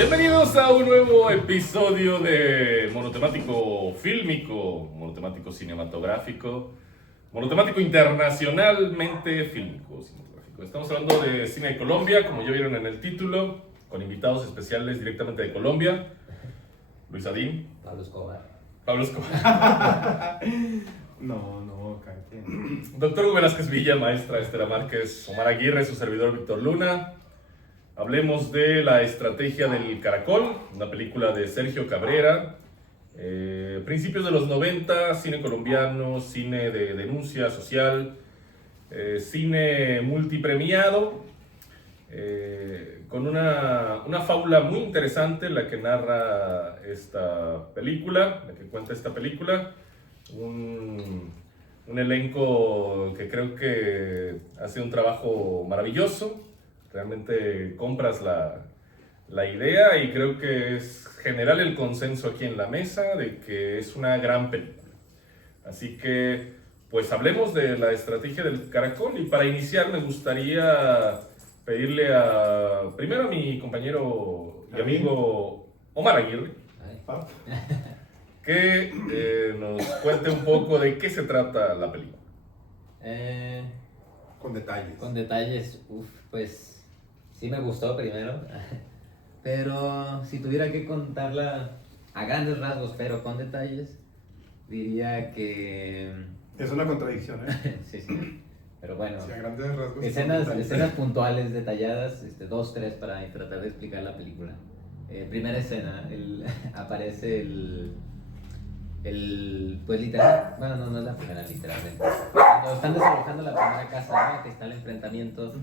Bienvenidos a un nuevo episodio de monotemático fílmico, monotemático cinematográfico, monotemático internacionalmente fílmico, cinematográfico. Estamos hablando de cine de Colombia, como ya vieron en el título, con invitados especiales directamente de Colombia. Luis Adín. Pablo Escobar. Pablo Escobar. No, cállate. Doctor Hugo Velázquez Villa, maestra Estela Márquez, Omar Aguirre, su servidor Víctor Luna. Hablemos de La estrategia del caracol, una película de Sergio Cabrera, principios de los 90, cine colombiano, cine de denuncia social, cine multipremiado, con una fábula muy interesante la que narra esta película, la que cuenta esta película, un elenco que creo que hace un trabajo maravilloso. Realmente compras la idea y creo que es general el consenso aquí en la mesa de que es una gran película. Así que, pues hablemos de La estrategia del caracol, y para iniciar me gustaría pedirle primero a mi compañero y amigo Omar Aguirre que nos cuente un poco de qué se trata la película. Con detalles. Con detalles, pues sí me gustó primero, pero si tuviera que contarla a grandes rasgos, pero con detalles, diría que... Es una contradicción, ¿eh? sí, pero bueno, Sí, a grandes rasgos. escenas puntuales, detalladas, 2, 3 para tratar de explicar la película. Primera escena, aparece pues literal, bueno, no es la primera literalmente. Cuando están desalojando la primera casa, ¿no? Que está el enfrentamiento,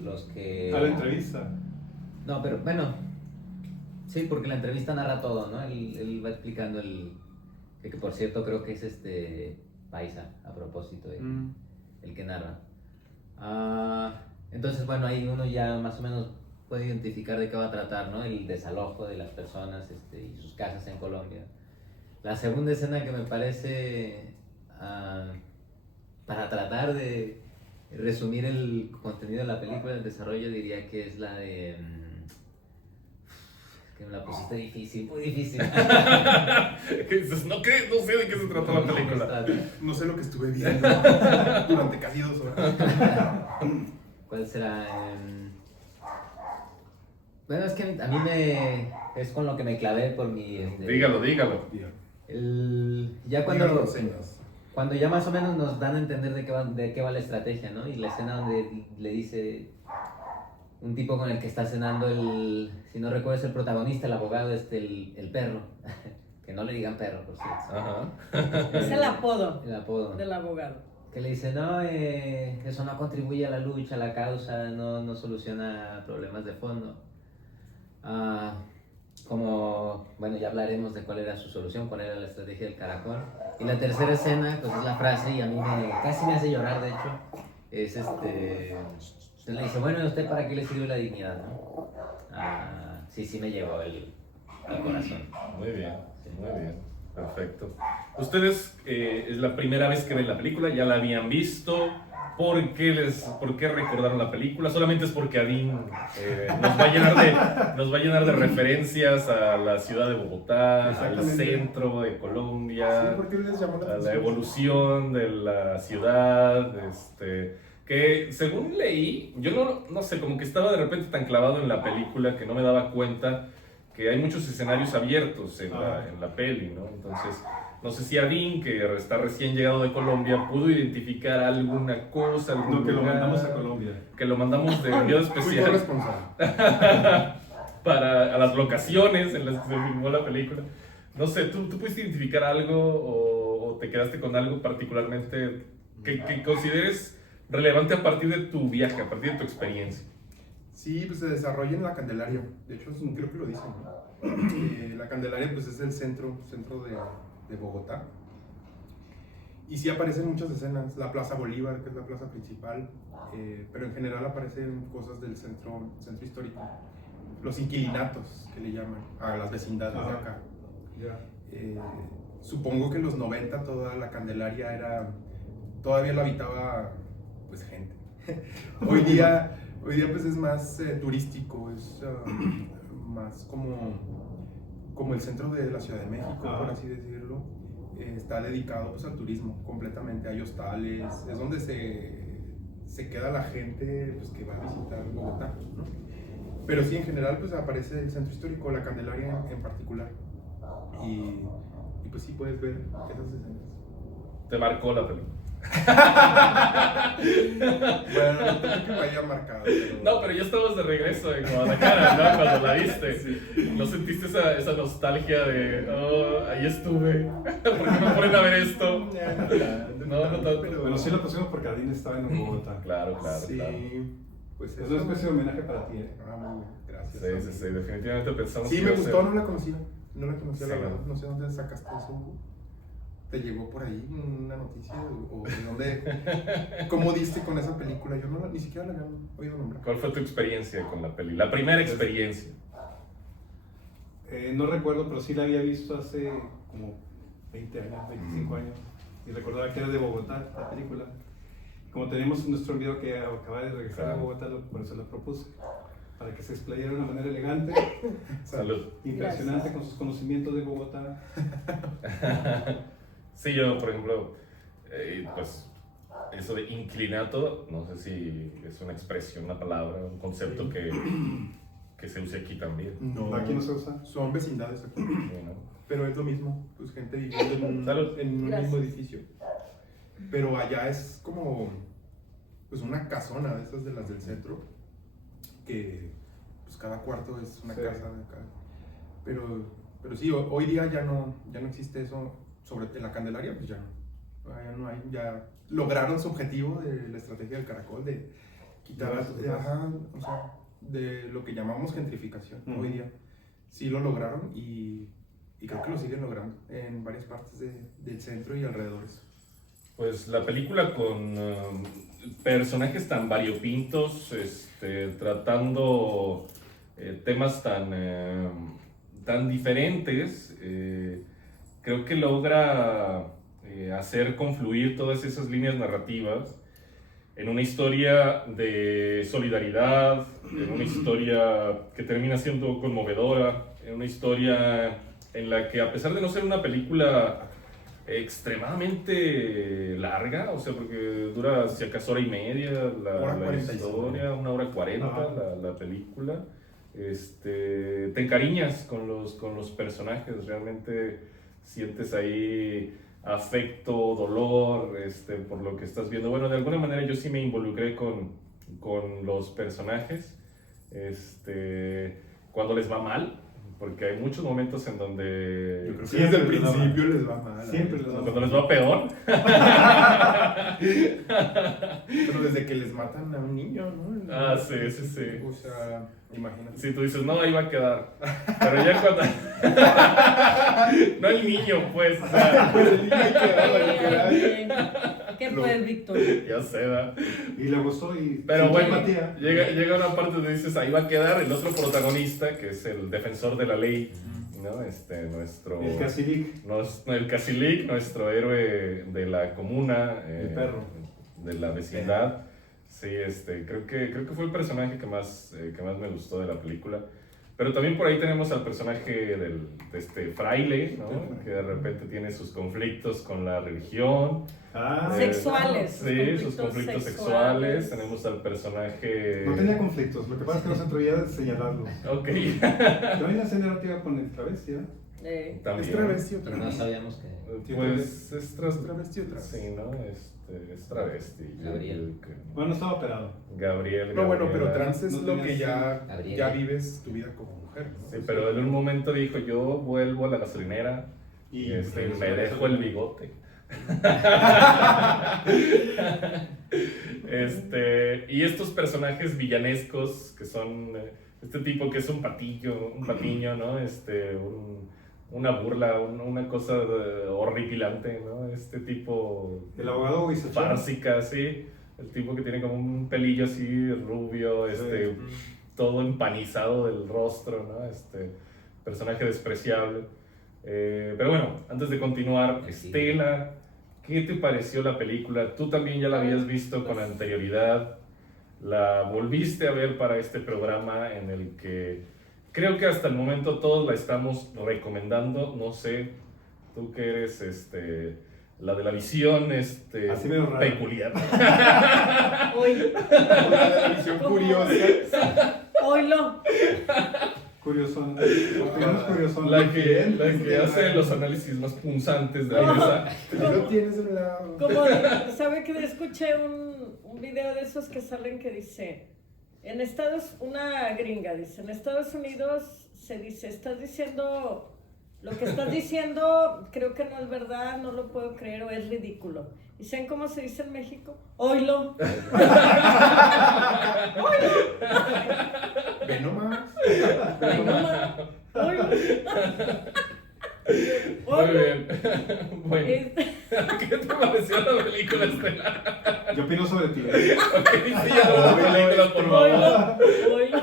los que... A la entrevista. No, pero bueno, sí, porque la entrevista narra todo, ¿no? Él va explicando que por cierto creo que es Paisa, a propósito, el que narra. Entonces, bueno, ahí uno ya más o menos puede identificar de qué va a tratar, ¿no? El desalojo de las personas y sus casas en Colombia. La segunda escena que me parece, para tratar de resumir el contenido de la película, el desarrollo, diría que es la de... que me la pusiste difícil, muy difícil. No sé de qué se trata la película. No sé lo que estuve viendo durante casi 2 horas. ¿Cuál será? Bueno, es que a mí es con lo que me clavé por mi... Dígalo. Ya cuando ya más o menos nos dan a entender de qué va la estrategia, ¿no? Y la escena donde le dice un tipo con el que está cenando si no recuerdas, el protagonista, el abogado, el perro. Que no le digan perro, por cierto. Ajá. Es el apodo del abogado. Que le dice, no, eso no contribuye a la lucha, a la causa, no soluciona problemas de fondo. Como, bueno, ya hablaremos de cuál era su solución, cuál era la estrategia del caracol. Y la tercera escena, pues es la frase, y a mí casi me hace llorar, de hecho, es Entonces le dice, bueno, ¿y usted para qué le sirve la dignidad, no? Sí me llegó al corazón. Muy bien, perfecto. ¿Ustedes es la primera vez que ven la película? ¿Ya la habían visto? ¿Por qué recordaron la película? ¿Solamente es porque Adín nos va a llenar de referencias a la ciudad de Bogotá, al centro de Colombia, Sí, ¿por qué les llamó la a la atención? evolución de la ciudad? Que según leí, yo no sé, como que estaba de repente tan clavado en la película que no me daba cuenta que hay muchos escenarios abiertos en la peli, ¿no? Entonces, no sé si Adín, que está recién llegado de Colombia, pudo identificar alguna cosa, algún No, que lo lugar, mandamos a Colombia. que lo mandamos de enviado Fui especial responsable. a las locaciones en las que se filmó la película. No sé, ¿tú pudiste identificar algo o te quedaste con algo particularmente que consideres relevante a partir de tu viaje, a partir de tu experiencia? Sí, pues se desarrolla en la Candelaria. De hecho, creo que lo dicen, ¿no? La Candelaria, pues es el centro de Bogotá. Y sí aparecen muchas escenas. La Plaza Bolívar, que es la plaza principal. Pero en general aparecen cosas del centro histórico. Los inquilinatos, que le llaman, a las vecindades de acá. Supongo que en los 90 toda la Candelaria todavía la habitaba pues gente. Hoy día pues es más turístico, es más como el centro de la Ciudad de México, por así decirlo. Está dedicado pues al turismo completamente, hay hostales, es donde se queda la gente pues, que va a visitar Bogotá, ¿no? Pero sí, en general pues aparece el centro histórico, la Candelaria en particular, y pues sí puedes ver esas escenas. Te marcó la película. Bueno, no creo que me haya marcado. No, pero ya estamos de regreso en Guadalajara, ¿no? Cuando la viste. Sí. ¿No sentiste esa nostalgia de, oh, ahí estuve? ¿Por qué me ponen a ver esto? No tanto. pero Bueno, sí lo pusimos porque Adín estaba en Bogotá. Claro, sí, claro. pues Es una especie de homenaje para ti, ¿eh? Ah, muy bien, gracias. Sí, definitivamente pensamos Sí, que me iba a gustó, ser- no la conocía, la Sí. verdad, no sé dónde sacaste eso. ¿Te llegó por ahí una noticia o de dónde? ¿Cómo diste con esa película? Yo ni siquiera la había oído nombrar. ¿Cuál fue tu experiencia con la peli? La primera experiencia. No recuerdo, pero sí la había visto hace como 20 años, 25 años. Y recordaba que era de Bogotá, la película. Como teníamos nuestro video que acaba de regresar Claro. a Bogotá, por eso lo propuse. Para que se explayara de una manera elegante, Salud. impresionante con sus conocimientos de Bogotá. Sí, yo, por ejemplo, pues eso de inclinato, no sé si es una expresión, una palabra, un concepto que se use aquí también. No, Aquí no se usa. son vecindades aquí, Sí, ¿no? pero es lo mismo, pues gente viviendo Salud. en un Gracias. mismo edificio. Pero allá es como pues una casona de esas de las del centro, que pues cada cuarto es una Sí. casa de acá. Pero sí, hoy día ya no existe eso, en la Candelaria pues ya no hay, ya lograron su objetivo de la estrategia del caracol, de quitar, o sea, de lo que llamamos gentrificación. Ujú. Hoy día sí lo lograron y creo que lo siguen logrando en varias partes del centro y alrededores. Pues la película con personajes tan variopintos, tratando temas tan diferentes, creo que logra hacer confluir todas esas líneas narrativas en una historia de solidaridad, en una historia que termina siendo conmovedora, en una historia en la que, a pesar de no ser una película extremadamente larga, o sea, porque dura si acaso hora y media Hora la 45. historia, 1 hora 40 Ajá. la película, te encariñas con los personajes, realmente sientes ahí afecto, dolor, por lo que estás viendo. Bueno, de alguna manera yo sí me involucré con los personajes, cuando les va mal, porque hay muchos momentos en donde... Yo creo que Siempre desde el les va principio les va mal. Siempre les va mal. Cuando les va peor. Pero desde que les matan a un niño, ¿no? Ah, sí. O sea, imagínate. Si tú dices, no, ahí va a quedar. Pero ya cuando... no el niño, pues. O sea, Pues el niño ahí quedaba, literal. ¿Qué pues, Víctor? ya se da. Y le gustó y Pero sintió bueno, empatía. llega una parte donde dices, ahí va a quedar el otro protagonista, que es el defensor de la ley, ¿no? Nuestro... El Cacilik. El Cacilik, nuestro héroe de la comuna, El perro. de la vecindad. Sí, creo que fue el personaje que más me gustó de la película. Pero también por ahí tenemos al personaje de este fraile, ¿no? Que de repente tiene sus conflictos con la religión. Ah, Sexuales. Sí, sus conflictos sexuales. Tenemos al personaje... no tenía conflictos, lo que pasa es que no se atrevía a señalarlos. Ok. También la escena erótica con el travesti, ¿no? Es También. travesti Pero otra no vez. sabíamos que... Pues es Travesti otra vez. Sí, ¿no? Es travesti. Gabriel. Bueno, estaba operado. Gabriel. No, bueno, pero Gabriela. trans es No lo tenías- que ya Gabriela. vives tu vida como mujer, ¿no? Sí, pero en un momento dijo, yo vuelvo a la gasolinera y me dejo el bigote. Y estos personajes villanescos que son este tipo que es un patiño, ¿no? Una burla, una cosa horripilante, ¿no? Este tipo El abogado Huizachón. fársica, sí. El tipo que tiene como un pelillo así rubio, todo empanizado del rostro, ¿no? Personaje despreciable. Pero bueno, antes de continuar, Sí. Estela, ¿qué te pareció la película? Tú también ya la habías visto con anterioridad, la volviste a ver para este programa en el que Creo que hasta el momento todos la estamos recomendando. No sé, tú que eres la de la visión Así medio raro. peculiar. Hoy, La visión ¿Cómo? curiosa. oílo. Curiosón. Opiniones curiosón. La que hace los análisis más punzantes de la mesa. Ahí lo tienes en la... Como, ¿sabe que escuché un video de esos que salen que dice, una gringa dice, en Estados Unidos se dice, estás diciendo, lo que estás diciendo creo que no es verdad, no lo puedo creer o es ridículo. ¿Y saben cómo se dice en México? Oílo. Ve nomás. Ay, no ma- oílo. Muy bien. Bueno, Este, ¿qué te pareció la película, Estela? Yo opino sobre ti. Ok, sí, ya no la película, por favor. oílo.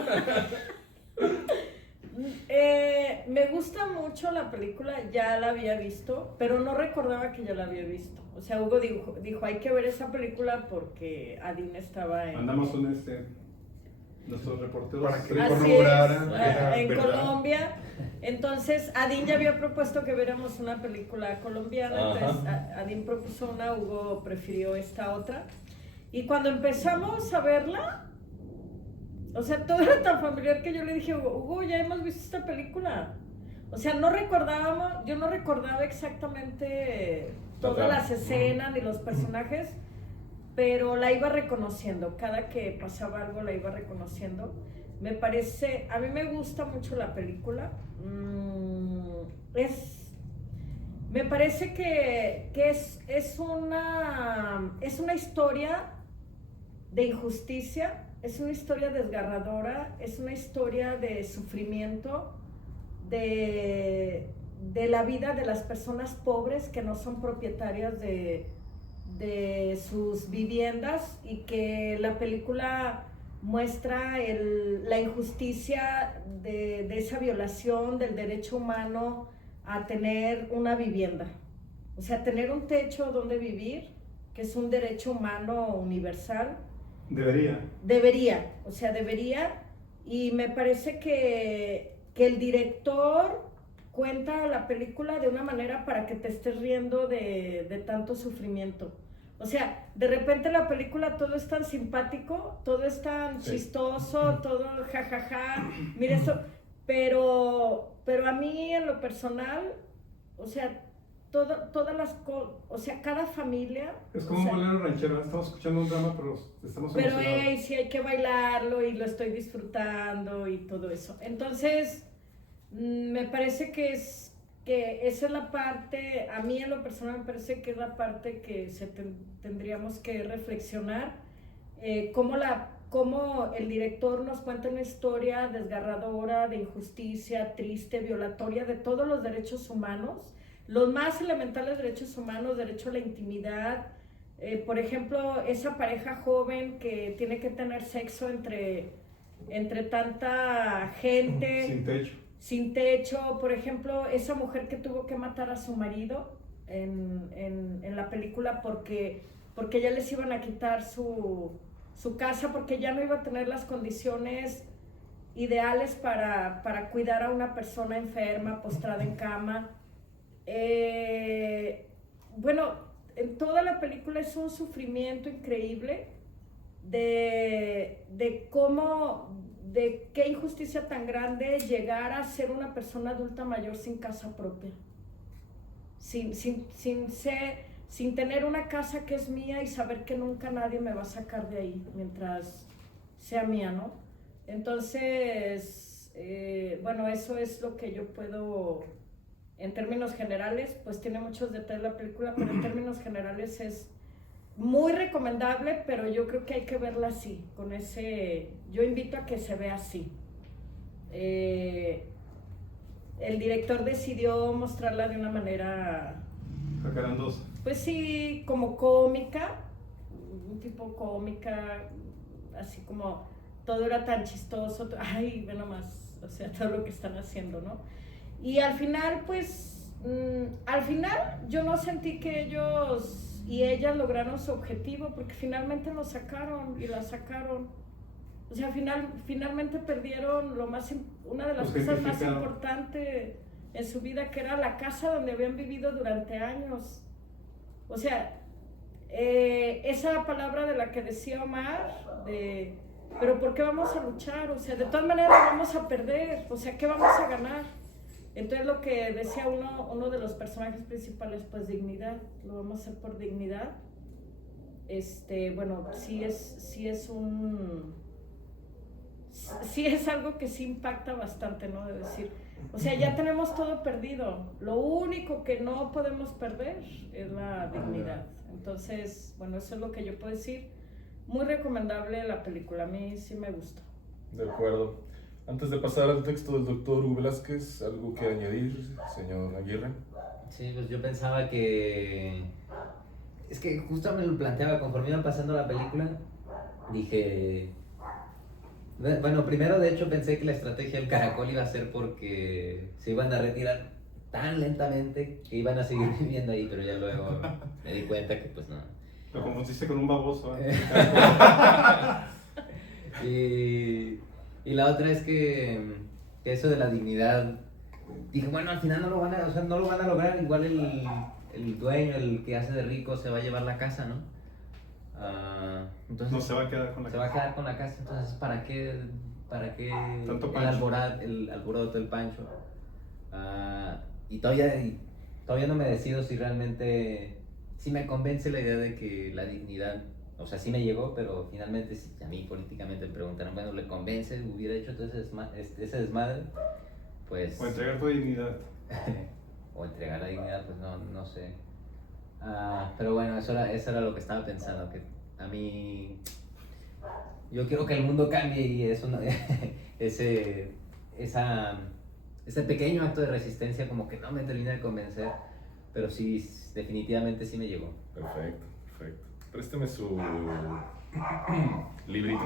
Me gusta mucho la película, ya la había visto, pero no recordaba que ya la había visto. O sea, Hugo dijo hay que ver esa película porque Adine estaba en... Mandamos nuestros reporteros. Para que Así corroboraran es, que era en verdad. Colombia. Entonces, Adine ya había propuesto que viéramos una película colombiana. Ajá. Entonces, Adine propuso una, Hugo prefirió esta otra. Y cuando empezamos a verla, o sea, todo era tan familiar que yo le dije, Hugo, ya hemos visto esta película. O sea, yo no recordaba exactamente todas Ajá. las escenas ni los personajes, pero la iba reconociendo. Cada que pasaba algo la iba reconociendo. A mí me gusta mucho la película. Me parece que es una historia de injusticia, es una historia desgarradora, es una historia de sufrimiento, de la vida de las personas pobres que no son propietarias de sus viviendas, y que la película muestra la injusticia de esa violación del derecho humano a tener una vivienda. O sea, tener un techo donde vivir, que es un derecho humano universal. Debería. Debería, y me parece que el director cuenta la película de una manera para que te estés riendo de tanto sufrimiento. O sea, de repente la película todo es tan simpático, todo es tan chistoso, todo jajaja, mira eso, pero a mí en lo personal, o sea, cada familia... Es como un bolero ranchero. Estamos escuchando un drama, pero estamos emocionados. Sí hay que bailarlo y lo estoy disfrutando y todo eso. Entonces, me parece que esa es la parte, a mí en lo personal me parece que es la parte que tendríamos que reflexionar, cómo el director nos cuenta una historia desgarradora, de injusticia, triste, violatoria de todos los derechos humanos, los más elementales derechos humanos, derecho a la intimidad. Por ejemplo, esa pareja joven que tiene que tener sexo entre tanta gente, sin techo. Por ejemplo, esa mujer que tuvo que matar a su marido en la película porque ya les iban a quitar su casa, porque ya no iba a tener las condiciones ideales para cuidar a una persona enferma, postrada en cama. Bueno, en toda la película es un sufrimiento increíble de qué injusticia tan grande llegar a ser una persona adulta mayor sin casa propia, sin tener una casa que es mía y saber que nunca nadie me va a sacar de ahí mientras sea mía, ¿no? Entonces, bueno, eso es lo que yo puedo... En términos generales, pues tiene muchos detalles la película, pero en términos generales es muy recomendable, pero yo creo que hay que verla así, yo invito a que se vea así. El director decidió mostrarla de una manera... jacarandosa. Pues sí, como cómica, un tipo cómica, así como todo era tan chistoso, ay, ve nomás, o sea, todo lo que están haciendo, ¿no? Y al final, pues, yo no sentí que ellos y ellas lograron su objetivo, porque finalmente lo sacaron y la sacaron. O sea, finalmente perdieron una de las Los cosas más identificaron. importantes en su vida, que era la casa donde habían vivido durante años. O sea, esa palabra de la que decía Omar, pero ¿por qué vamos a luchar? O sea, de todas maneras vamos a perder, o sea, ¿qué vamos a ganar? Entonces lo que decía uno de los personajes principales, pues dignidad, lo vamos a hacer por dignidad. Bueno, sí es algo que sí impacta bastante, ¿no? De decir, o sea, ya tenemos todo perdido, lo único que no podemos perder es la dignidad. Entonces, bueno, eso es lo que yo puedo decir. Muy recomendable la película, a mí sí me gustó. De acuerdo. Antes de pasar al texto del doctor Hugo Velázquez, ¿algo que añadir, señor Aguirre? Sí, pues yo pensaba que... Es que justo me lo planteaba conforme iba pasando la película. Dije... Bueno, primero de hecho pensé que la estrategia del caracol iba a ser porque se iban a retirar tan lentamente que iban a seguir viviendo ahí, pero ya luego me di cuenta que pues no. Lo confundiste con un baboso. Y la otra es que eso de la dignidad, dije, bueno, al final no lo van a lograr, igual el dueño, el que hace de rico, se va a llevar la casa, ¿no? Entonces, No se va a quedar con la se va a quedar con la casa, entonces ¿para qué Tanto el Pancho. alboroto del Pancho? Y todavía no me decido si realmente, si me convence la idea de que la dignidad, o sea, sí me llegó, pero finalmente si a mí políticamente me preguntaron, bueno, ¿le convence? ¿Hubiera hecho todo ese desmadre? Pues... O entregar tu dignidad. o entregar la dignidad, pues no sé. Pero bueno, eso era lo que estaba pensando, que a mí... Yo quiero que el mundo cambie y eso ese pequeño acto de resistencia como que no me termina de convencer, pero sí, definitivamente sí me llegó. Perfecto, perfecto. Présteme su librito.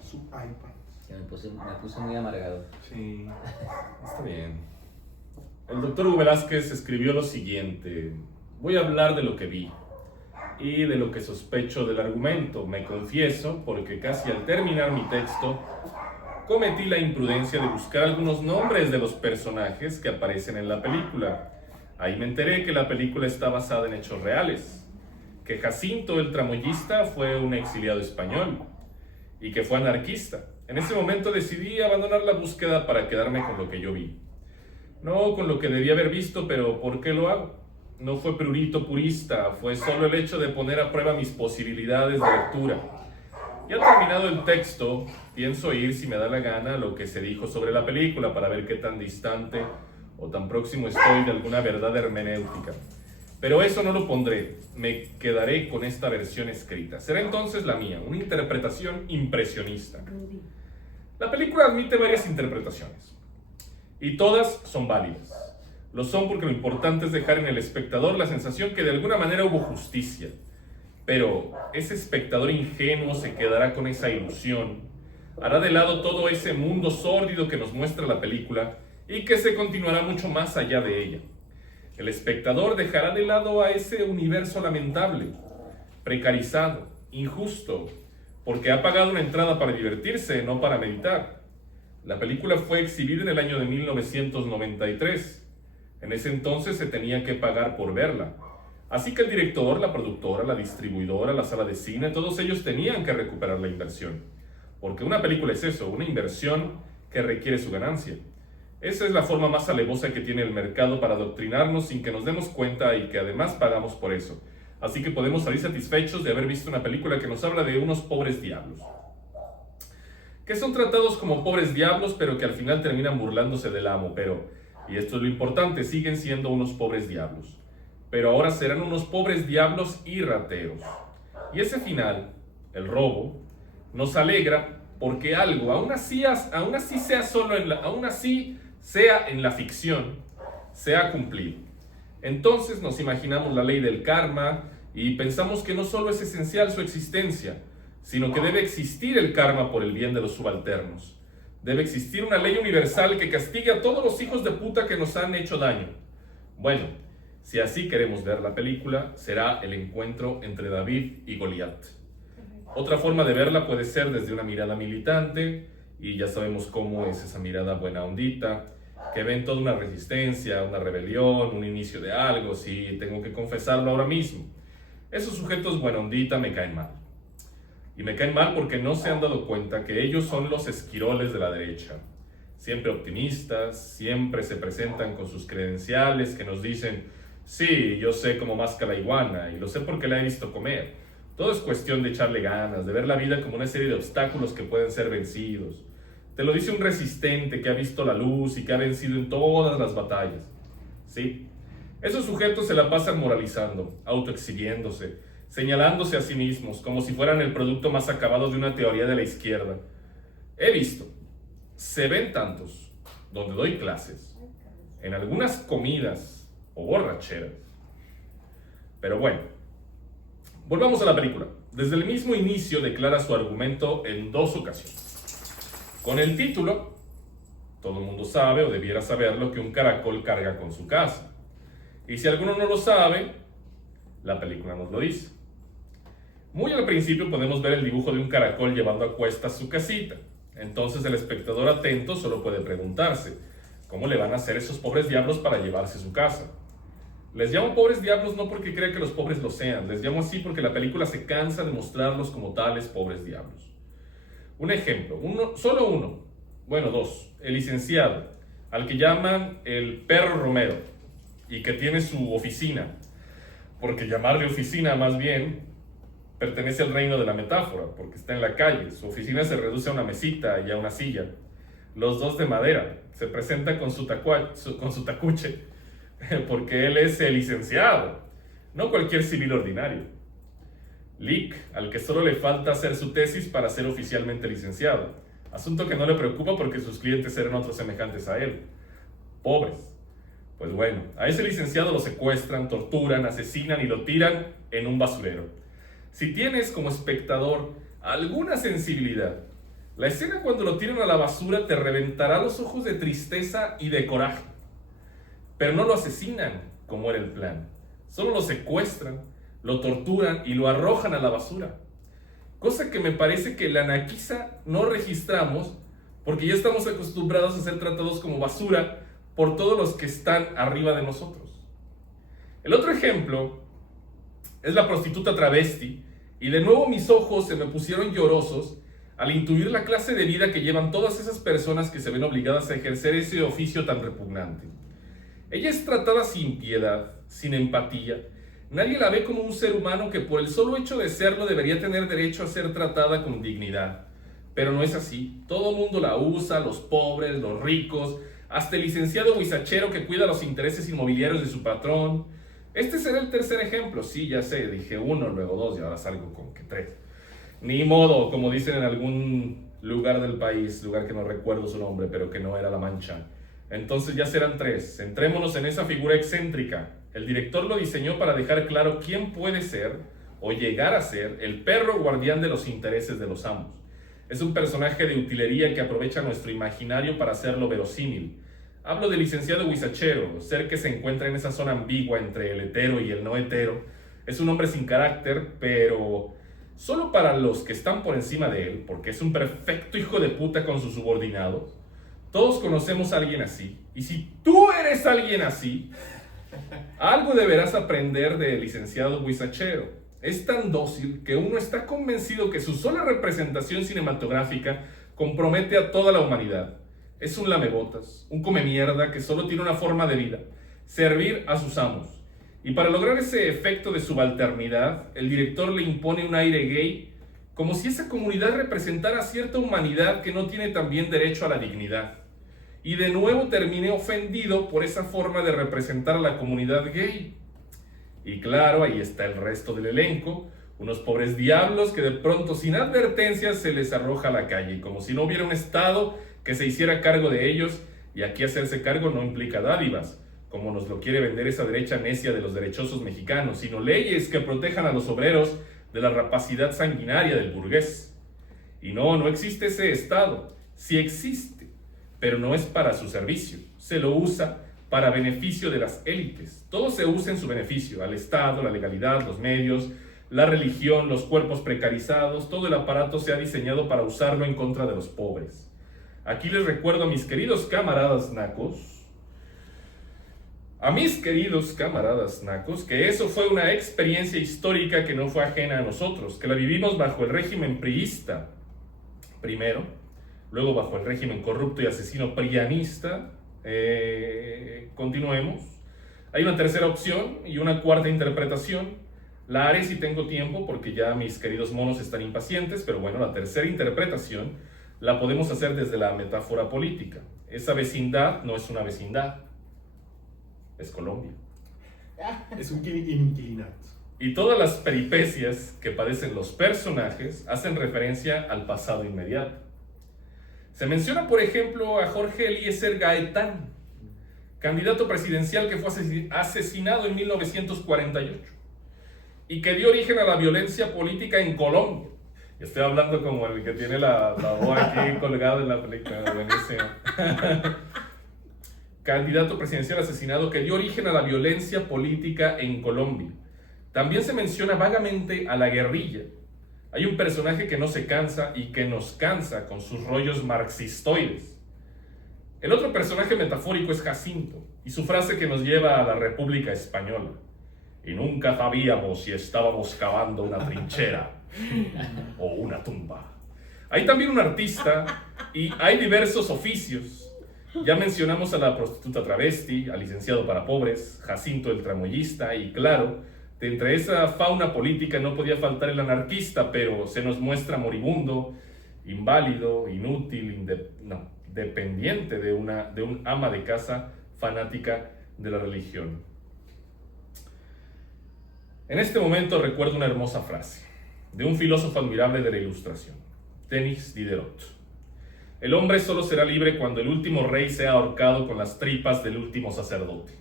Su iPad. Sí, me puse muy amargado. Sí. Está bien. El doctor Hugo Velázquez escribió lo siguiente. Voy a hablar de lo que vi y de lo que sospecho del argumento. Me confieso porque casi al terminar mi texto cometí la imprudencia de buscar algunos nombres de los personajes que aparecen en la película. Ahí me enteré que la película está basada en hechos reales, que Jacinto el tramoyista fue un exiliado español y que fue anarquista. En ese momento decidí abandonar la búsqueda para quedarme con lo que yo vi. No con lo que debía haber visto, pero ¿por qué lo hago? No fue prurito purista, fue solo el hecho de poner a prueba mis posibilidades de lectura. Ya terminado el texto, pienso ir, si me da la gana, a lo que se dijo sobre la película para ver qué tan distante o tan próximo estoy de alguna verdad hermenéutica. Pero eso no lo pondré, me quedaré con esta versión escrita. Será entonces la mía, una interpretación impresionista. La película admite varias interpretaciones y todas son válidas. Lo son porque lo importante es dejar en el espectador la sensación que de alguna manera hubo justicia. Pero ese espectador ingenuo se quedará con esa ilusión, hará de lado todo ese mundo sórdido que nos muestra la película y que se continuará mucho más allá de ella. El espectador dejará de lado a ese universo lamentable, precarizado, injusto, porque ha pagado una entrada para divertirse, no para meditar. La película fue exhibida en el año de 1993. En ese entonces se tenía que pagar por verla. Así que el director, la productora, la distribuidora, la sala de cine, todos ellos tenían que recuperar la inversión. Porque una película es eso, una inversión que requiere su ganancia. Esa es la forma más alevosa que tiene el mercado para adoctrinarnos sin que nos demos cuenta y que además pagamos por eso. Así que podemos salir satisfechos de haber visto una película que nos habla de unos pobres diablos. Que son tratados como pobres diablos, pero que al final terminan burlándose del amo. Y esto es lo importante, siguen siendo unos pobres diablos. Pero ahora serán unos pobres diablos y rateros. Y ese final, el robo, nos alegra porque algo, aún así sea en la ficción, se ha cumplido. Entonces nos imaginamos la ley del karma y pensamos que no solo es esencial su existencia, sino que debe existir el karma por el bien de los subalternos. Debe existir una ley universal que castigue a todos los hijos de puta que nos han hecho daño. Bueno, si así queremos ver la película, será el encuentro entre David y Goliat. Otra forma de verla puede ser desde una mirada militante, y ya sabemos cómo es esa mirada buena ondita, que ven toda una resistencia, una rebelión, un inicio de algo, sí, tengo que confesarlo ahora mismo. Esos sujetos buena ondita me caen mal. Y me caen mal porque no se han dado cuenta que ellos son los esquiroles de la derecha. Siempre optimistas, siempre se presentan con sus credenciales que nos dicen, sí, yo sé cómo masca la iguana y lo sé porque la he visto comer. Todo es cuestión de echarle ganas, de ver la vida como una serie de obstáculos que pueden ser vencidos. Te lo dice un resistente que ha visto la luz y que ha vencido en todas las batallas. ¿Sí? Esos sujetos se la pasan moralizando, autoexhibiéndose, señalándose a sí mismos como si fueran el producto más acabado de una teoría de la izquierda. He visto, se ven tantos, donde doy clases, en algunas comidas o borracheras. Pero bueno, volvamos a la película. Desde el mismo inicio declara su argumento en 2 ocasiones. Con el título, todo el mundo sabe o debiera saberlo que un caracol carga con su casa. Y si alguno no lo sabe, la película nos lo dice. Muy al principio podemos ver el dibujo de un caracol llevando a cuestas su casita. Entonces el espectador atento solo puede preguntarse, ¿cómo le van a hacer esos pobres diablos para llevarse su casa? Les llamo pobres diablos no porque crea que los pobres lo sean, les llamo así porque la película se cansa de mostrarlos como tales pobres diablos. Un ejemplo, solo uno, bueno 2, el licenciado, al que llaman el perro Romero y que tiene su oficina, porque llamarle oficina más bien pertenece al reino de la metáfora, porque está en la calle, su oficina se reduce a una mesita y a una silla, los dos de madera, se presenta con su tacuche, porque él es el licenciado, no cualquier civil ordinario. Lick, al que solo le falta hacer su tesis para ser oficialmente licenciado, asunto que no le preocupa porque sus clientes eran otros semejantes a él. Pobres. Pues bueno, a ese licenciado lo secuestran, torturan, asesinan y lo tiran en un basurero. Si tienes como espectador alguna sensibilidad, la escena cuando lo tiran a la basura te reventará los ojos de tristeza y de coraje. Pero no lo asesinan, como era el plan. Solo lo secuestran, lo torturan y lo arrojan a la basura. Cosa que me parece que la Anaquiza no registramos porque ya estamos acostumbrados a ser tratados como basura por todos los que están arriba de nosotros. El otro ejemplo es la prostituta travesti y de nuevo mis ojos se me pusieron llorosos al intuir la clase de vida que llevan todas esas personas que se ven obligadas a ejercer ese oficio tan repugnante. Ella es tratada sin piedad, sin empatía. Nadie la ve como un ser humano que por el solo hecho de serlo debería tener derecho a ser tratada con dignidad. Pero no es así. Todo el mundo la usa, los pobres, los ricos, hasta el licenciado guisachero que cuida los intereses inmobiliarios de su patrón. Este será el tercer ejemplo. Sí, ya sé, dije 1, luego 2 y ahora salgo con que 3. Ni modo, como dicen en algún lugar del país, lugar que no recuerdo su nombre, pero que no era La Mancha. Entonces ya serán 3. Centrémonos en esa figura excéntrica. El director lo diseñó para dejar claro quién puede ser o llegar a ser el perro guardián de los intereses de los amos. Es un personaje de utilería que aprovecha nuestro imaginario para hacerlo verosímil. Hablo del licenciado guisachero, ser que se encuentra en esa zona ambigua entre el hetero y el no hetero. Es un hombre sin carácter, pero solo para los que están por encima de él, porque es un perfecto hijo de puta con sus subordinados. Todos conocemos a alguien así, y si tú eres alguien así, algo deberás aprender del licenciado guisachero. Es tan dócil que uno está convencido que su sola representación cinematográfica compromete a toda la humanidad. Es un lamebotas, un come mierda que solo tiene una forma de vida, servir a sus amos. Y para lograr ese efecto de subalternidad, el director le impone un aire gay, como si esa comunidad representara cierta humanidad que no tiene también derecho a la dignidad. Y de nuevo terminé ofendido por esa forma de representar a la comunidad gay. Y claro, ahí está el resto del elenco, unos pobres diablos que de pronto sin advertencia se les arroja a la calle, como si no hubiera un Estado que se hiciera cargo de ellos, y aquí hacerse cargo no implica dádivas, como nos lo quiere vender esa derecha necia de los derechosos mexicanos, sino leyes que protejan a los obreros de la rapacidad sanguinaria del burgués. Y no existe ese Estado. Sí existe, pero no es para su servicio. Se lo usa para beneficio de las élites. Todo se usa en su beneficio, al Estado, la legalidad, los medios, la religión, los cuerpos precarizados, todo el aparato se ha diseñado para usarlo en contra de los pobres. Aquí les recuerdo a mis queridos camaradas nacos, que eso fue una experiencia histórica que no fue ajena a nosotros, que la vivimos bajo el régimen priista primero, luego bajo el régimen corrupto y asesino prianista. Continuemos. Hay una tercera opción y una cuarta interpretación. La haré si tengo tiempo, porque ya mis queridos monos están impacientes, pero bueno, la tercera interpretación la podemos hacer desde la metáfora política. Esa vecindad no es una vecindad, es Colombia. Es un inquilinato. Y todas las peripecias que padecen los personajes hacen referencia al pasado inmediato. Se menciona, por ejemplo, a Jorge Eliezer Gaitán, candidato presidencial que fue asesinado en 1948 y que dio origen a la violencia política en Colombia. Estoy hablando como el que tiene la voz aquí colgada en la película. Buenísimo. Candidato presidencial asesinado que dio origen a la violencia política en Colombia. También se menciona vagamente a la guerrilla. Hay un personaje que no se cansa y que nos cansa con sus rollos marxistoides. El otro personaje metafórico es Jacinto y su frase que nos lleva a la República Española. Y nunca sabíamos si estábamos cavando una trinchera o una tumba. Hay también un artista y hay diversos oficios. Ya mencionamos a la prostituta travesti, al licenciado para pobres, Jacinto el tramoyista y claro, de entre esa fauna política no podía faltar el anarquista, pero se nos muestra moribundo, inválido, inútil, dependiente de un ama de casa fanática de la religión. En este momento recuerdo una hermosa frase de un filósofo admirable de la Ilustración, Denis Diderot. El hombre solo será libre cuando el último rey sea ahorcado con las tripas del último sacerdote.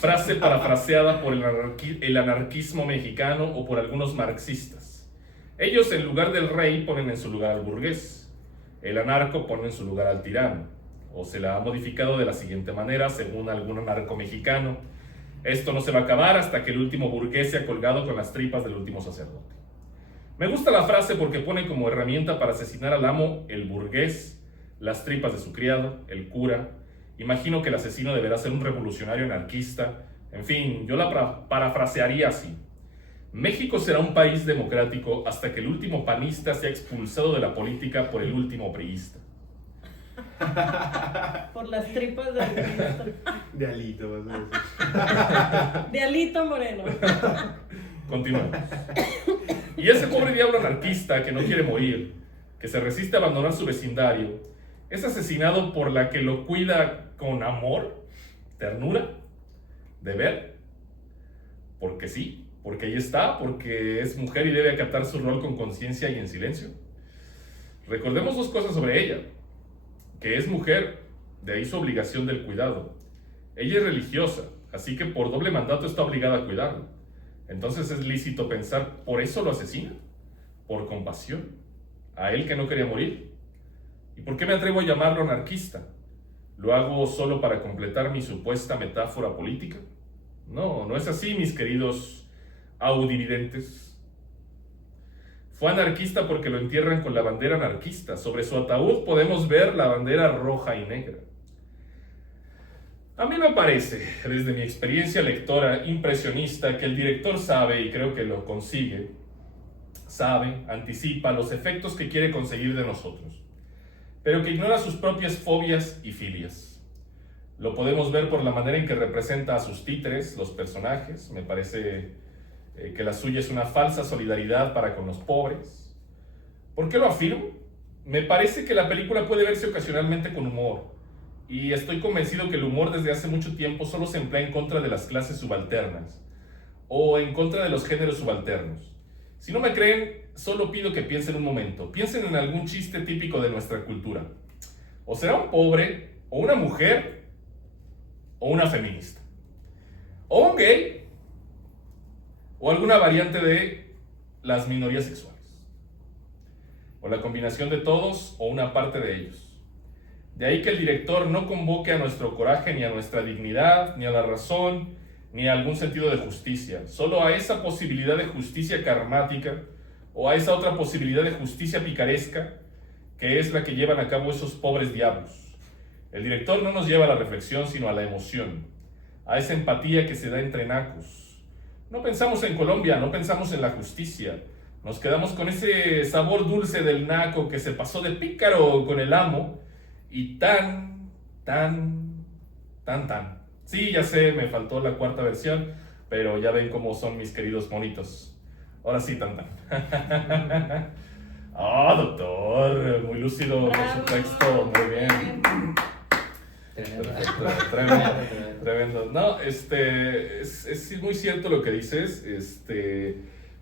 Frase parafraseada por el anarquismo mexicano o por algunos marxistas. Ellos en lugar del rey ponen en su lugar al burgués. El anarco pone en su lugar al tirano. O se la ha modificado de la siguiente manera, según algún anarco mexicano. Esto no se va a acabar hasta que el último burgués sea colgado con las tripas del último sacerdote. Me gusta la frase porque pone como herramienta para asesinar al amo el burgués, las tripas de su criado, el cura. Imagino que el asesino deberá ser un revolucionario anarquista. En fin, yo la parafrasearía así. México será un país democrático hasta que el último panista sea expulsado de la política por el último priista. Por las tripas del priista. De Alito, vas a decir. De Alito Moreno. Continuamos. Y ese pobre diablo anarquista que no quiere morir, que se resiste a abandonar su vecindario, es asesinado por la que lo cuida con amor, ternura, deber, porque sí, porque ahí está, porque es mujer y debe acatar su rol con conciencia y en silencio. Recordemos dos cosas sobre ella, que es mujer, de ahí su obligación del cuidado. Ella es religiosa, así que por doble mandato está obligada a cuidarlo. Entonces es lícito pensar, ¿por eso lo asesina? ¿Por compasión? ¿A él que no quería morir? ¿Y por qué me atrevo a llamarlo anarquista? ¿Lo hago solo para completar mi supuesta metáfora política? No, no es así, mis queridos audividentes. Fue anarquista porque lo entierran con la bandera anarquista. Sobre su ataúd podemos ver la bandera roja y negra. A mí me parece, desde mi experiencia lectora impresionista, que el director sabe, y creo que lo consigue, anticipa los efectos que quiere conseguir de nosotros, pero que ignora sus propias fobias y filias. Lo podemos ver por la manera en que representa a sus títeres, los personajes. Me parece que la suya es una falsa solidaridad para con los pobres. ¿Por qué lo afirmo? Me parece que la película puede verse ocasionalmente con humor, y estoy convencido que el humor desde hace mucho tiempo solo se emplea en contra de las clases subalternas o en contra de los géneros subalternos. Si no me creen, solo pido que piensen un momento. Piensen en algún chiste típico de nuestra cultura. O será un pobre, o una mujer, o una feminista. O un gay, o alguna variante de las minorías sexuales. O la combinación de todos o una parte de ellos. De ahí que el director no convoque a nuestro coraje, ni a nuestra dignidad, ni a la razón, ni a algún sentido de justicia, solo a esa posibilidad de justicia karmática o a esa otra posibilidad de justicia picaresca que es la que llevan a cabo esos pobres diablos. El director no nos lleva a la reflexión, sino a la emoción, a esa empatía que se da entre nacos. No pensamos en Colombia, no pensamos en la justicia. Nos quedamos con ese sabor dulce del naco que se pasó de pícaro con el amo y tan. Sí, ya sé, me faltó la cuarta versión, pero ya ven cómo son mis queridos monitos. Ahora sí, tan. Ah, doctor, muy lúcido con su texto, muy bien. Perfecto, tremendo. No, es muy cierto lo que dices.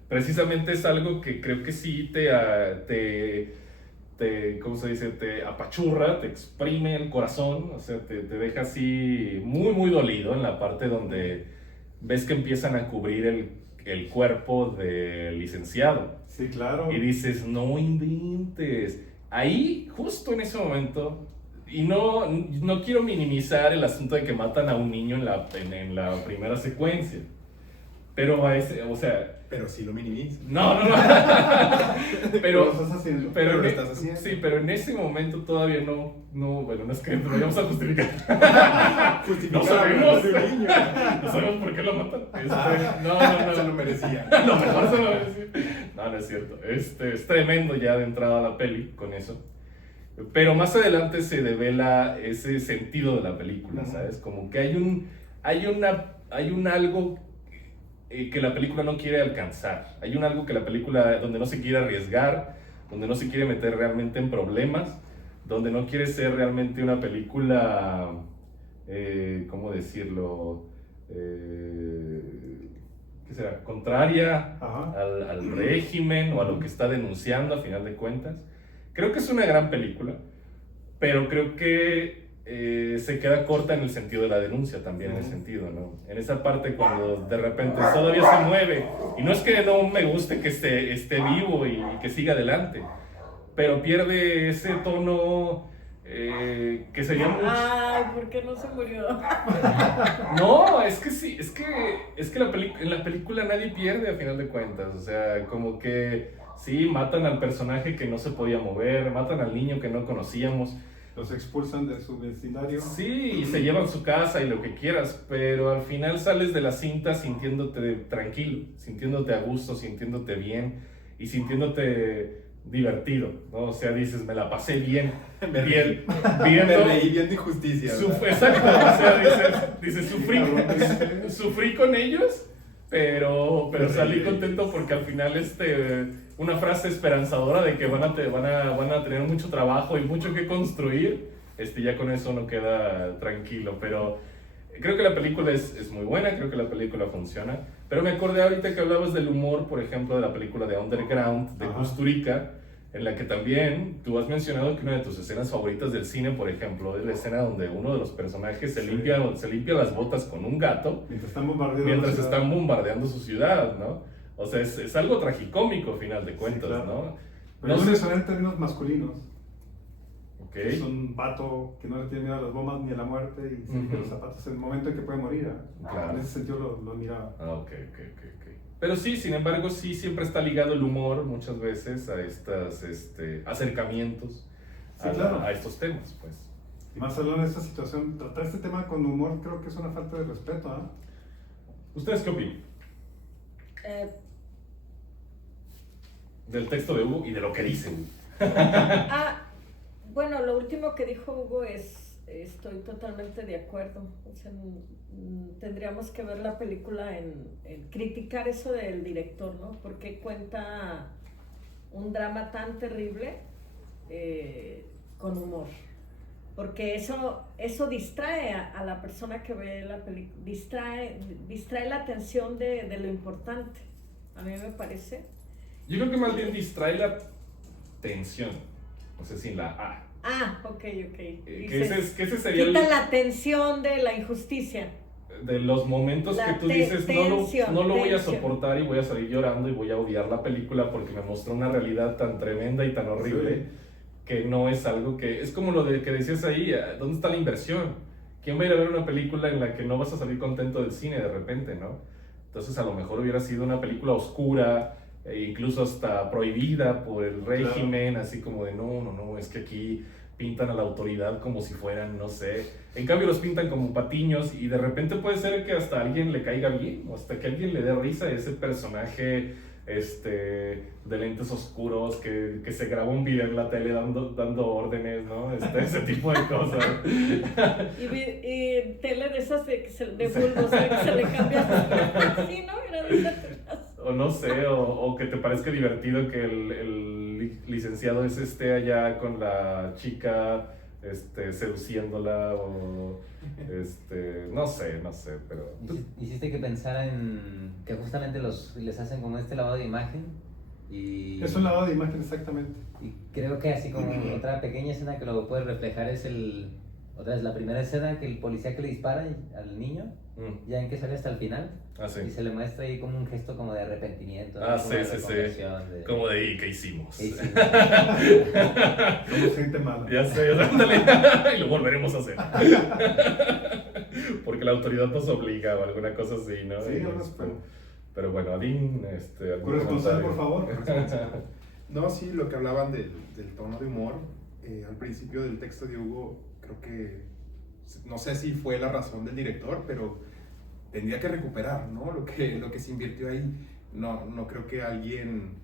Precisamente es algo que creo que sí ¿cómo se dice? Te apachurra, te exprime el corazón, o sea, te deja así muy, muy dolido en la parte donde ves que empiezan a cubrir el cuerpo del licenciado. Sí, claro. Y dices, no inventes. Ahí, justo en ese momento, y no quiero minimizar el asunto de que matan a un niño en la primera secuencia, pero o sea... Pero sí lo minimiza. No. Pero lo estás haciendo. Pero lo estás haciendo. Sí, pero en ese momento todavía no, bueno, no es que lo vayamos a justificar. No sabemos. No sabemos por qué lo matan. No. Se lo merecía. Lo mejor se lo merecía. No es cierto. Es tremendo ya de entrada la peli con eso. Pero más adelante se devela ese sentido de la película, ¿sabes? Como que hay un algo que la película no quiere alcanzar. Hay un algo que la película, donde no se quiere arriesgar, donde no se quiere meter realmente en problemas, donde no quiere ser realmente una película, ¿cómo decirlo? ¿Qué será? Contraria al régimen o a lo que está denunciando a final de cuentas. Creo que es una gran película, pero creo que se queda corta en el sentido de la denuncia también, en el sentido, ¿no? En esa parte cuando de repente todavía se mueve, y no es que no me guste que esté vivo y que siga adelante, pero pierde ese tono que sería mucho... Ay, ¿por qué no se murió? No, es que sí, es que en la película nadie pierde a final de cuentas, o sea, como que sí, matan al personaje que no se podía mover, matan al niño que no conocíamos. Los expulsan de su vecindario. Sí, y se llevan su casa y lo que quieras, pero al final sales de la cinta sintiéndote tranquilo, sintiéndote a gusto, sintiéndote bien y sintiéndote divertido, ¿no? O sea, dices, me la pasé bien, Me reí bien de injusticia. Exacto, o sea, dices sufrí con ellos, pero salí contento porque al final una frase esperanzadora de que van a tener mucho trabajo y mucho que construir, ya con eso uno queda tranquilo, pero creo que la película es muy buena, creo que la película funciona, pero me acordé ahorita que hablabas del humor, por ejemplo, de la película de Underground, de Kusturica, en la que también tú has mencionado que una de tus escenas favoritas del cine, por ejemplo, es la escena donde uno de los personajes se limpia las botas con un gato mientras están bombardeando su ciudad, ¿no? O sea, es algo tragicómico, a final de cuentas, sí, claro. ¿No? Pero no sé, en términos masculinos. Ok. Es un vato que no le tiene miedo a las bombas ni a la muerte y se quita los zapatos en el momento en que puede morir. Claro. En ese sentido lo miraba. Ok. Pero sí, sin embargo, sí siempre está ligado el humor muchas veces a estos acercamientos a estos temas, pues. Y más hablando de esta situación, tratar este tema con humor creo que es una falta de respeto, ¿ah? ¿Ustedes qué opinan? Del texto de Hugo y de lo que dice Hugo. Bueno, lo último que dijo Hugo estoy totalmente de acuerdo. O sea, tendríamos que ver la película en criticar eso del director, ¿no? Porque cuenta un drama tan terrible con humor. Porque eso distrae a la persona que ve la película, distrae la atención de lo importante, a mí me parece. Yo creo que más bien distrae la tensión, o sea, sin la A. Ok. Que ese sería quita la tensión de la injusticia. De los momentos que tú dices, no lo voy a soportar y voy a salir llorando y voy a odiar la película porque me mostró una realidad tan tremenda y tan horrible. Sí. Que no es algo que... Es como lo que decías ahí, ¿dónde está la inversión? ¿quién va a ir a ver una película en la que no vas a salir contento del cine de repente, ¿no? Entonces a lo mejor hubiera sido una película oscura, e incluso hasta prohibida por el régimen, así como de no, es que aquí pintan a la autoridad como si fueran, no sé. En cambio los pintan como patiños y de repente puede ser que hasta a alguien le caiga bien, o hasta que a alguien le dé risa ese personaje de lentes oscuros que se grabó un video en la tele dando órdenes, ¿no? Ese tipo de cosas. Y tele de esas de bulbos, que se le cambia. Sí, ¿no? Era de esas. O no sé, o que te parezca divertido que el licenciado ese esté allá con la chica seduciéndola, o no sé, pero... Hiciste que pensara en que justamente les hacen como este lavado de imagen y... Es un lavado de imagen, exactamente. Y creo que así como otra pequeña escena que lo puede reflejar es otra vez la primera escena que el policía que le dispara al niño, ya en que sale hasta el final. Ah, sí. Y se le muestra ahí como un gesto como de arrepentimiento. Ah, como sí, de sí. reconversión, de... Como de, ¿y qué hicimos? Sí, sí. Somos gente mala. Ya sé, ándale. Y lo volveremos a hacer. Porque la autoridad nos obliga o alguna cosa así, ¿no? Sí, Y, no, pero bueno, Adín, ¿algún Corresponsal, comentario? por favor. No, sí, lo que hablaban del tono de humor, al principio del texto de Hugo, creo que, no sé si fue la razón del director, pero tendría que recuperar, ¿no? Lo que se invirtió ahí. No creo que alguien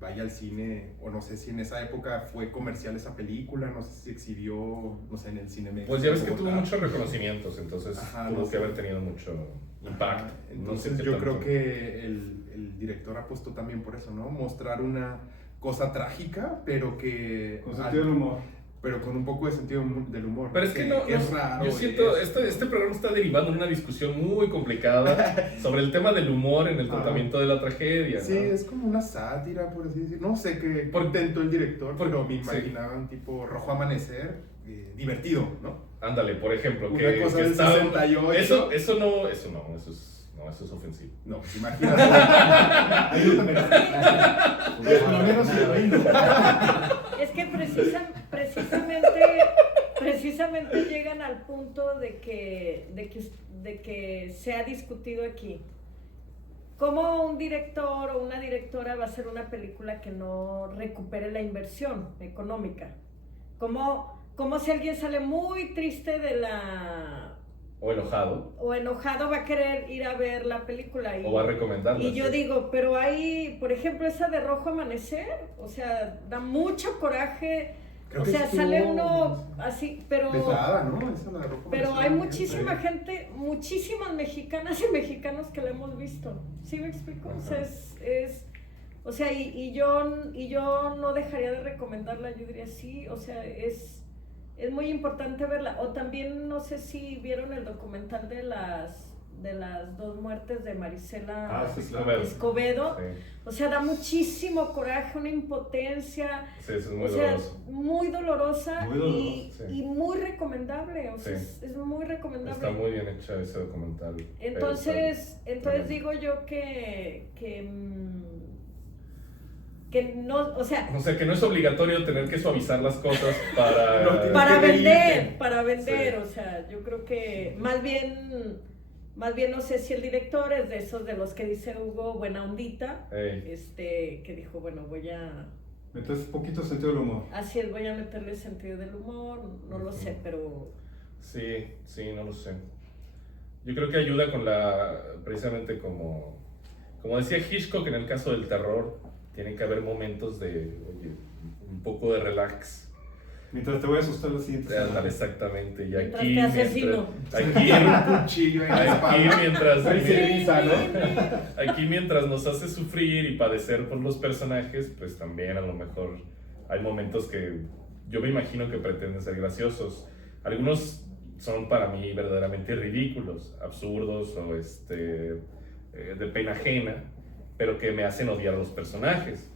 vaya al cine, o no sé si en esa época fue comercial esa película, no sé si exhibió, no sé, en el Cinemex. Pues ya ves que tuvo Bogotá. muchos reconocimientos, entonces Ajá, tuvo no que sé. haber tenido mucho impacto. Entonces No sé qué yo creo tanto. que el director apostó también por eso, ¿no? Mostrar una cosa trágica, pero que... Con sentido del humor. Pero con un poco de sentido del humor. Pero es que no, es raro. yo siento, es- este programa está derivando en una discusión muy complicada sobre el tema del humor en el tratamiento de la tragedia, ¿no? Sí, es como una sátira, por así decirlo. No sé qué Por- intentó el director, por- pero me sí. imaginaba un tipo Rojo Amanecer, divertido, ¿no? Ándale, por ejemplo, Una que cosa del está- 68. eso es ofensivo. No, pues imagínate. Ayúdame. Los plomeros y la reina. Es que precisamente llegan al punto de que se ha discutido aquí. ¿Cómo un director o una directora va a hacer una película que no recupere la inversión económica? ¿Cómo si alguien sale muy triste O enojado, o enojado va a querer ir a ver la película? o va a recomendarla. Y yo sí. digo, pero hay, por ejemplo, esa de Rojo Amanecer, o sea, da mucho coraje, Creo o que sea, estuvo sale uno así, pero Pesada, ¿no? Esa la de Rojo hay Amanecer. muchísima gente, muchísimas mexicanas y mexicanos que la hemos visto, ¿sí me explico? O sea, o sea, y yo no dejaría de recomendarla, yo diría sí, o sea, es muy importante verla. O también, no sé si vieron el documental de las dos muertes de Marisela Sí, claro. Escobedo. Sí, O sea, da muchísimo coraje, una impotencia, sí, eso es muy o sea, doloroso. muy dolorosa, Muy doloroso, sí. y muy recomendable, o sea, Sí. es muy recomendable. Está muy bien hecho ese documental. Entonces bien. digo yo que no, o sea, O sea, que no es obligatorio tener que suavizar las cosas No, para... tienes para que vender, Sí. o sea, yo creo que más bien no sé si el director es de esos de los que dice Hugo, buena ondita, Ey, que dijo, bueno, Entonces, poquito sentido del humor. así es, voy a meterle sentido del humor, no lo sé, pero sí, no lo sé. Yo creo que ayuda con precisamente como decía Hitchcock en el caso del terror, tienen que haber momentos de, oye, un poco de relax. Mientras te voy a asustar la siguiente semana. Ándale, exactamente. Y Mientras aquí, te asesino. Un cuchillo en la espalda. mientras, Ahí se eriza, ¿no? aquí mientras nos hace sufrir y padecer por los personajes, pues también a lo mejor hay momentos que yo me imagino que pretenden ser graciosos. Algunos son para mí verdaderamente ridículos, absurdos o de pena ajena, pero que me hacen odiar a los personajes.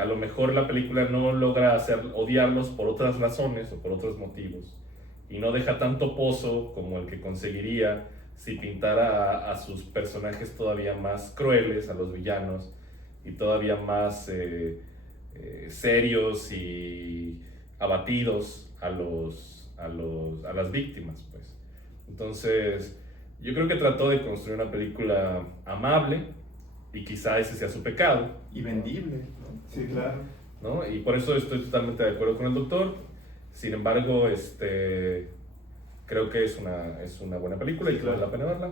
A lo mejor la película no logra hacer odiarlos por otras razones o por otros motivos y no deja tanto pozo como el que conseguiría si pintara a sus personajes todavía más crueles, a los villanos, y todavía más serios y abatidos a a las víctimas, pues. Entonces, yo creo que trató de construir una película amable, y quizá ese sea su pecado, Y vendible, ¿no? Sí, claro. ¿no? Y por eso estoy totalmente de acuerdo con el doctor. Sin embargo, creo que es una buena película y que vale la pena verla.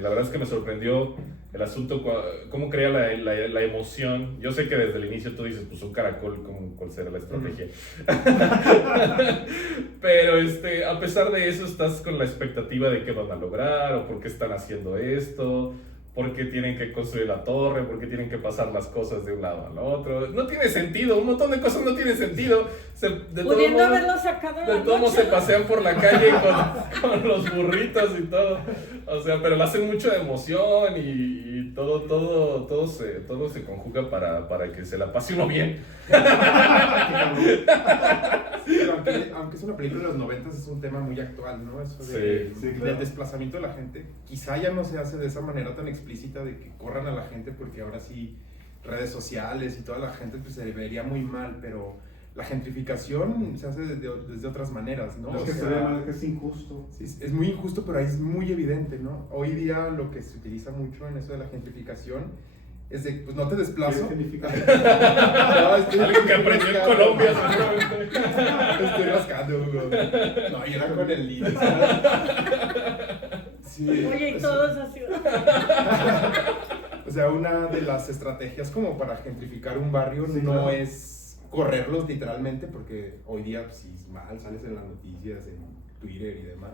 La verdad es que me sorprendió el asunto, cómo crea la emoción. Yo sé que desde el inicio tú dices, pues un caracol, ¿cuál será la estrategia? Pero a pesar de eso estás con la expectativa de qué van a lograr, o por qué están haciendo esto, por qué tienen que construir la torre, por qué tienen que pasar las cosas de un lado al otro. No tiene sentido, un montón de cosas no tienen sentido. Pudiendo haberlo sacado en la de todos modos noche, se pasean por la calle con los burritos y todo. O sea, pero lo hacen mucho de emoción y todo se conjuga para que se la pase uno bien. Sí, pero aunque es una película de los 90, es un tema muy actual, ¿no? Eso de, Sí, sí, claro. del desplazamiento de la gente. Quizá ya no se hace de esa manera tan explícita de que corran a la gente, porque ahora sí, redes sociales y toda la gente pues, se vería muy mal, pero la gentrificación se hace desde otras maneras, ¿no? Es que O se sea, ve mal, que es injusto. sí, es muy injusto, pero ahí es muy evidente, ¿no? Hoy día lo que se utiliza mucho en eso de la gentrificación es de, pues no te desplazo. ¿Qué significa? No, Algo que aprendió en Colombia, seguramente. Estoy rascando, Hugo. No, yo era con el líder, ¿sabes? Sí. Oye, y todos así. O sea, una de las estrategias como para gentrificar un barrio Sí, no claro. es correrlos literalmente, porque hoy día, pues, si es mal, sales en las noticias, en Twitter y demás.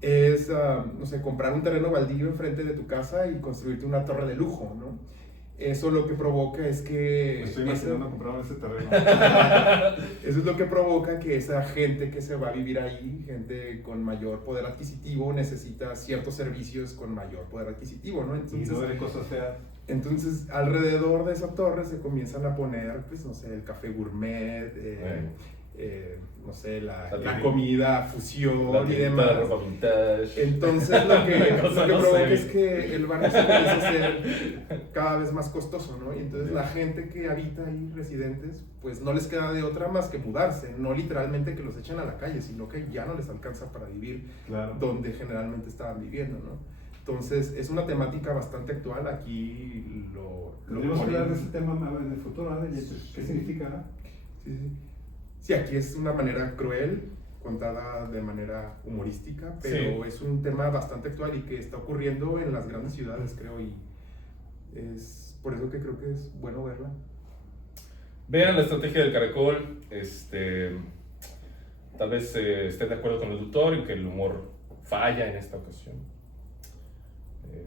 Es, no sé, comprar un terreno baldío enfrente de tu casa y construirte una torre de lujo, ¿no? Eso lo que provoca es que... Me estoy imaginando comprar ese terreno. Eso es lo que provoca que esa gente que se va a vivir ahí, gente con mayor poder adquisitivo, necesita ciertos servicios con mayor poder adquisitivo, ¿no? Y Entonces, no de cosas feas. entonces alrededor de esa torre se comienzan a poner, pues, no sé, el café gourmet, no sé, la comida fusión La y tiendita demás. de ropa vintage. Entonces lo que Cosa no provoca sé. es que el barrio se comienza a hacer cada vez más costoso, ¿no? Y entonces la gente que habita ahí, residentes, pues no les queda de otra más que mudarse, no literalmente que los echen a la calle, sino que ya no les alcanza para vivir Claro. donde generalmente estaban viviendo, ¿no? Entonces es una temática bastante actual, aquí lo Tendríamos que hablar de ponen- ese tema en el futuro, ¿no? ¿Qué significa? Sí, sí. Sí, aquí es una manera cruel, contada de manera humorística, pero Sí. es un tema bastante actual y que está ocurriendo en las grandes ciudades, creo, y es por eso que creo que es bueno verla. Vean la estrategia del caracol. Tal vez estén de acuerdo con el doctor en que el humor falla en esta ocasión.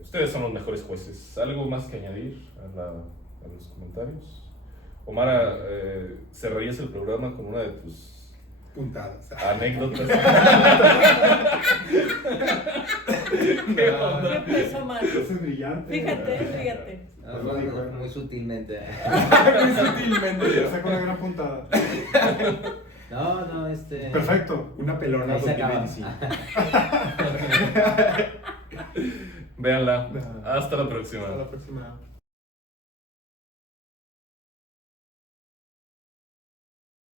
Ustedes son los mejores jueces. ¿Algo más que añadir a los comentarios? Omar, ¿cerrarías el programa con una de tus Puntadas. anécdotas? ¿Qué empezó mal? Eso es brillante. Fíjate. Ah, muy sutilmente. Muy sutilmente. Ya sacó una gran puntada. No, Perfecto. Una pelona Ahí se acaba. 2025. Véanla. No. Hasta la próxima. Hasta la próxima.